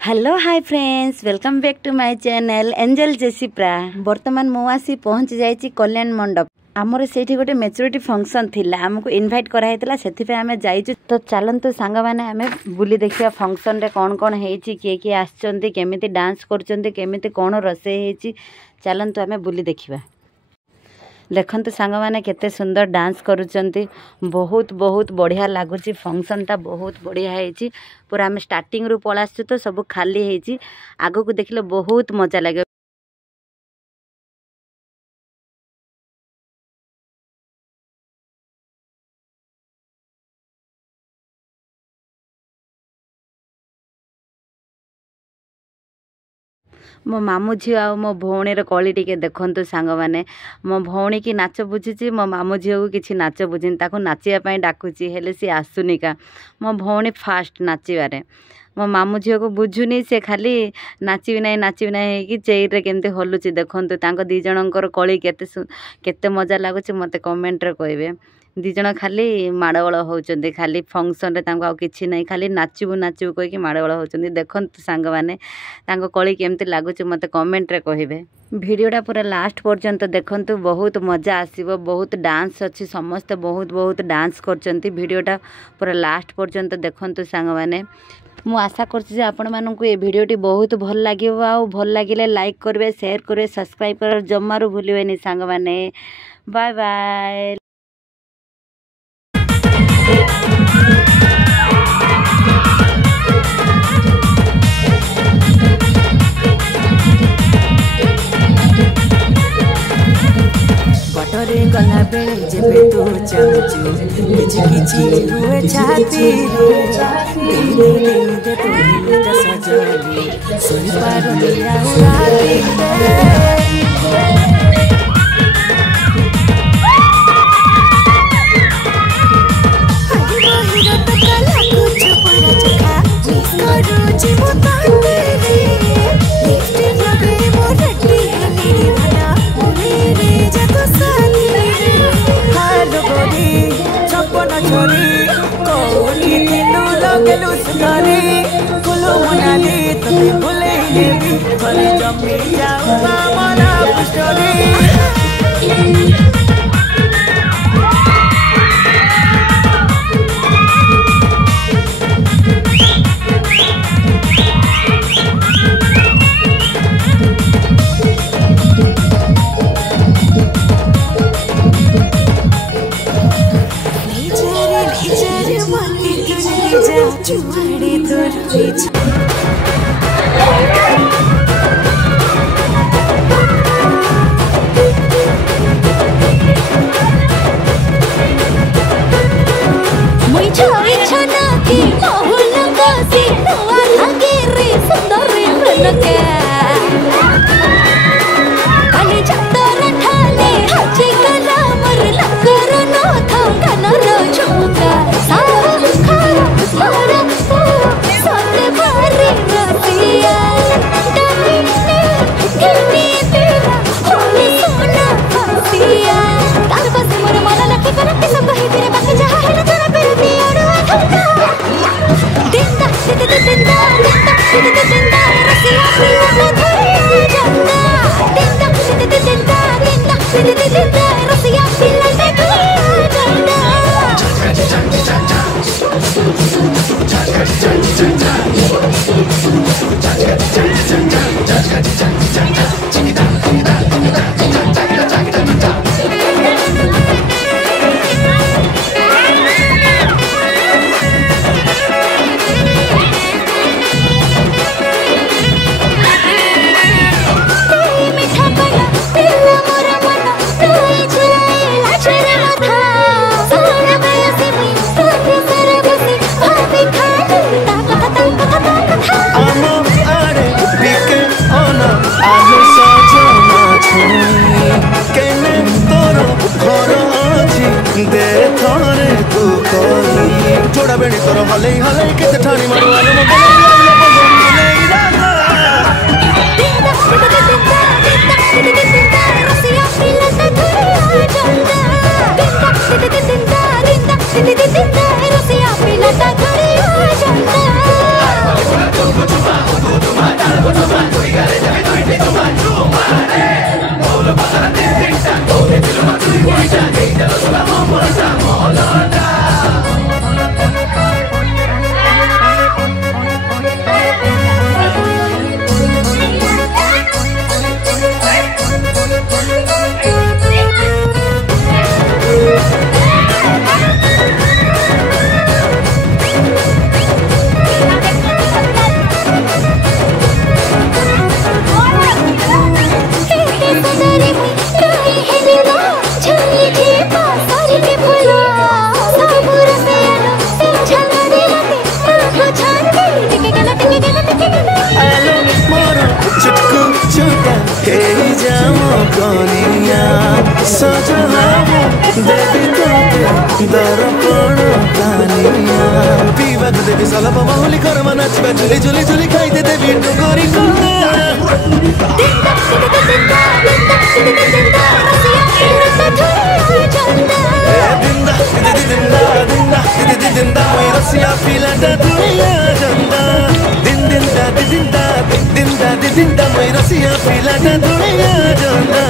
Hello hi friends, welcome back to my channel Angel जेसीप्रा। बर्तमान मु आसी पहुँची जाइए कल्याण मंडप। आमर से गोटे मेच्योरिटी फंक्शन थिला, आमको इनवाइट कराइला, से आम जाइचु। तो चलतु सांग मैंने आम बुली देखिया फंक्शन रे कौन कौन होती, किए किए आसचंती, केमिति डांस करचंती, केमिति कौन रोषेई होती, चलतु आम बुली देखिबा। देखते सांग मैंने केते सुंदर डांस करुचंती, बहुत बहुत बढ़िया लगुच। फंक्शन टा बहुत बढ़िया है, पूरा आम स्टार्टिंग रु पलासु तो सब खाली है, आगो को देखले बहुत मजा लगे। मो मामू झी आ मो भौणीर कली टिके देखंतु सांग माने। मो भौणी की नाच बुझी, मो मामू झी को किसी नाच बुझी, ताको नाचिया डाकुची, हेले सी आसुनिका। मो भौणी फास्ट नाचिबारे, मो मामू झील को बुझुनी, से खाली नाचबी ना कि चेयर केमती हलुची। देखंतु तांको दी जनकर कली केते मजा लगुच, मते कमेंट रे कहबे। दी जन खाली माड़गोल होचंदी, खाली फंक्शन रे तांको आ किछि नै, खाली नाचबू नाचबू कहि कि माड़गोल होचंदी। देखंतु सांग माने तांको कली केमती लागुच, मते कमेंट रे कहबे। वीडियोटा पूरा लास्ट पर्यंत देखंतु, बहुत मजा आसीबो, बहुत डांस अछि, समस्त बहुत बहुत डांस करचंती। वीडियोटा पूरा लास्ट पर्यंत देखंतु सांग माने। मु आशा करछि आपण माननकु ए वीडियोटी बहुत भल लागिबो। आ भल लागिले लाइक करबे, शेयर करबे, सब्सक्राइब कर जम्मारू भूलिबेनी सांग माने। Bye bye. बटरे गला बेले जेबे तू चाहचु, किछि किछि हुए छाती रे, दिन दे तोरी त सजली, सोई पारो लिया उड़ाती रे। जमी जाऊ मामला पुष्टरी। चुवाड़े तो जोड़ा बेणी तोर हले हले केते ठाणी मारो आलो मो बोले सलप माहुली घरमा नाचिबा झुली झुली झुली खाइदे देवी टोकरी दिंदा रसिया फिलाटा दुनिया जंदा दिंदा रसिया फिलाटा दुनिया जंदा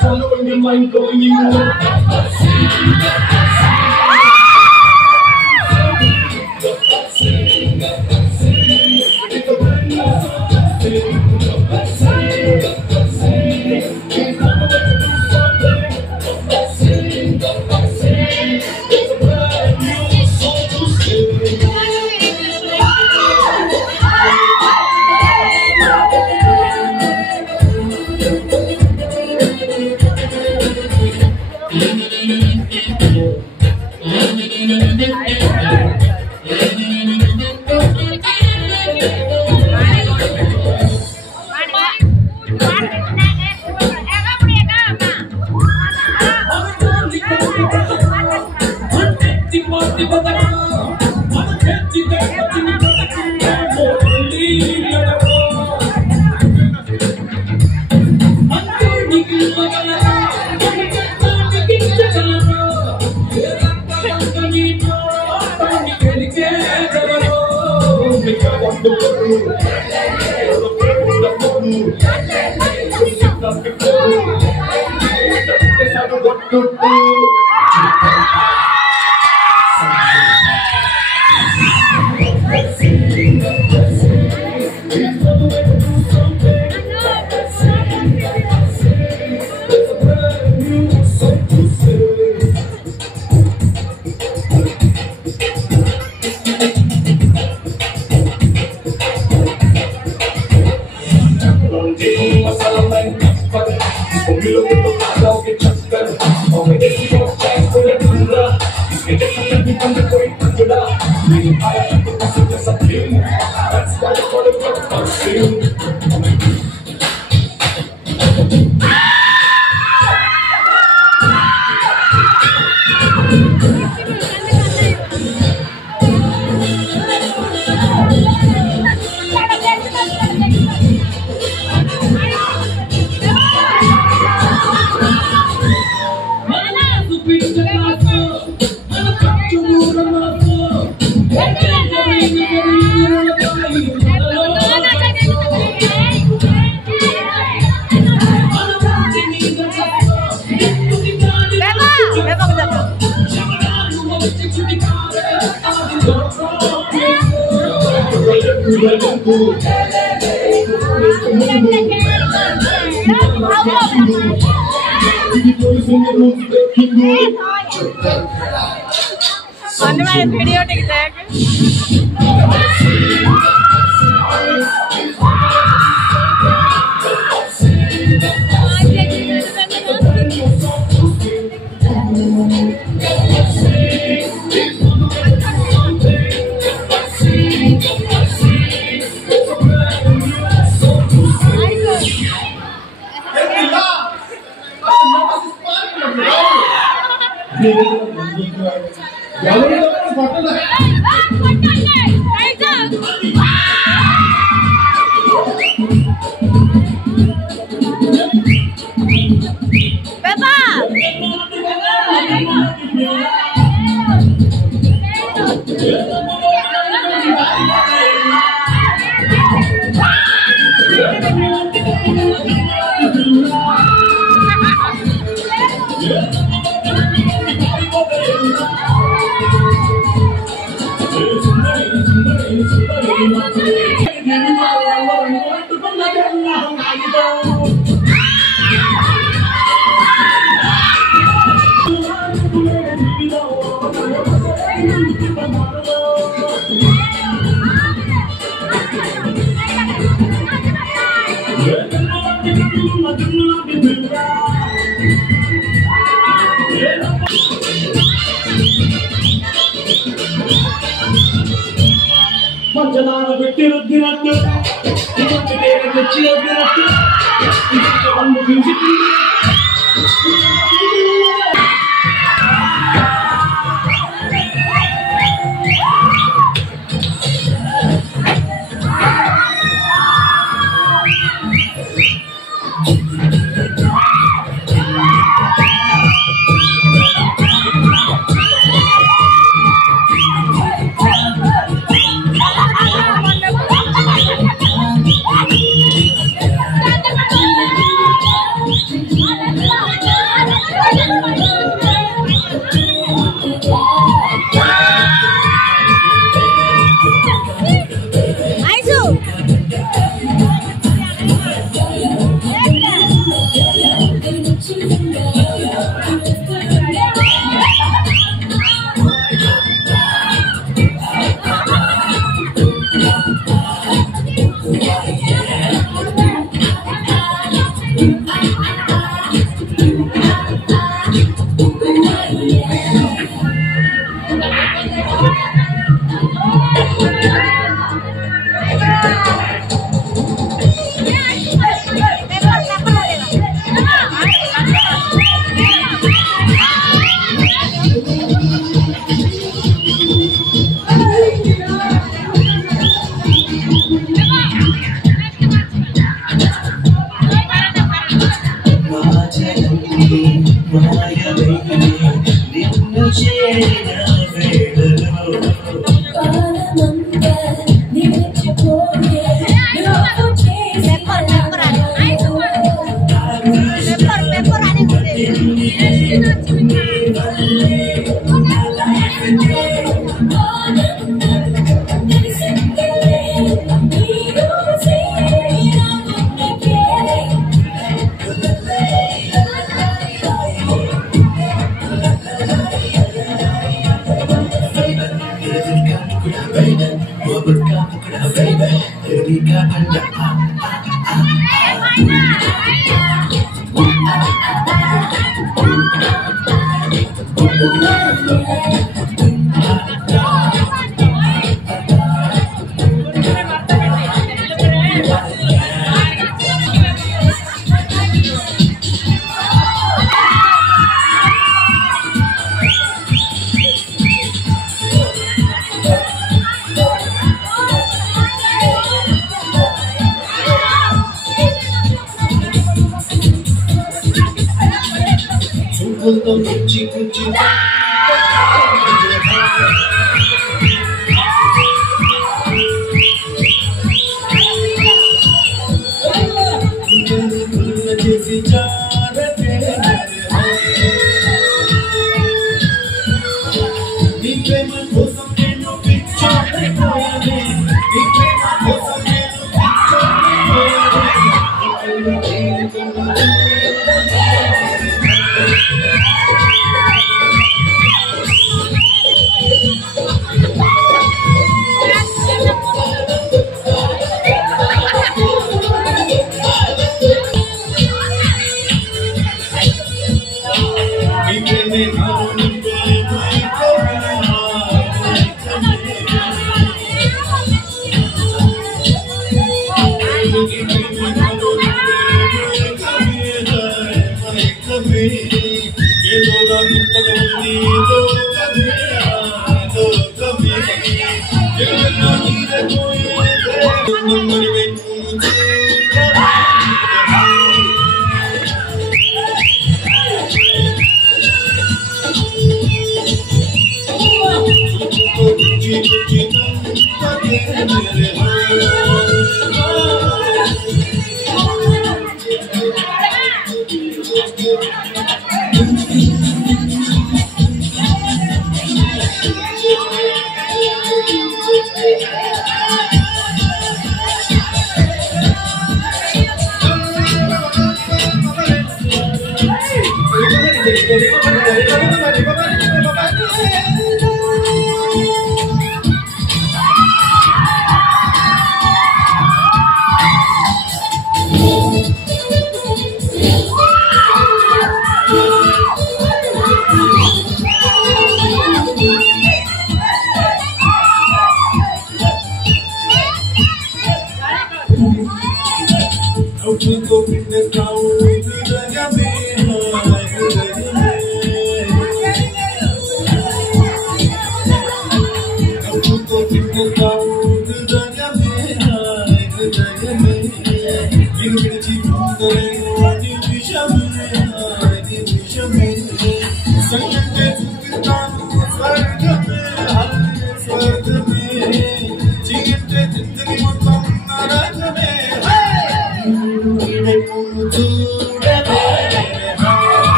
following your mind, going in the video टिक गली का अंडा तो कुची कुची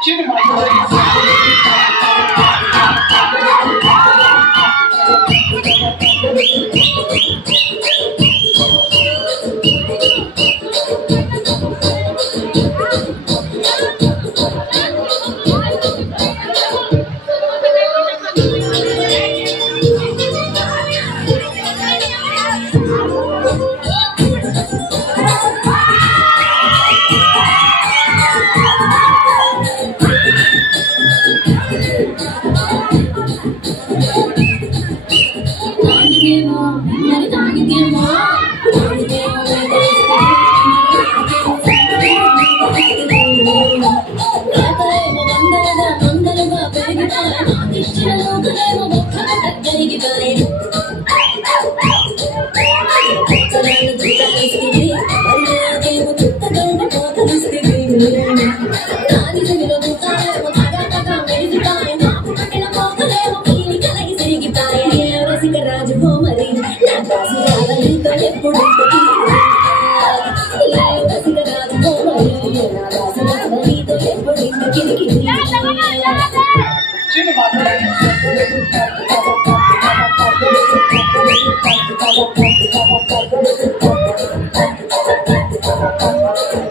Chini Thank you.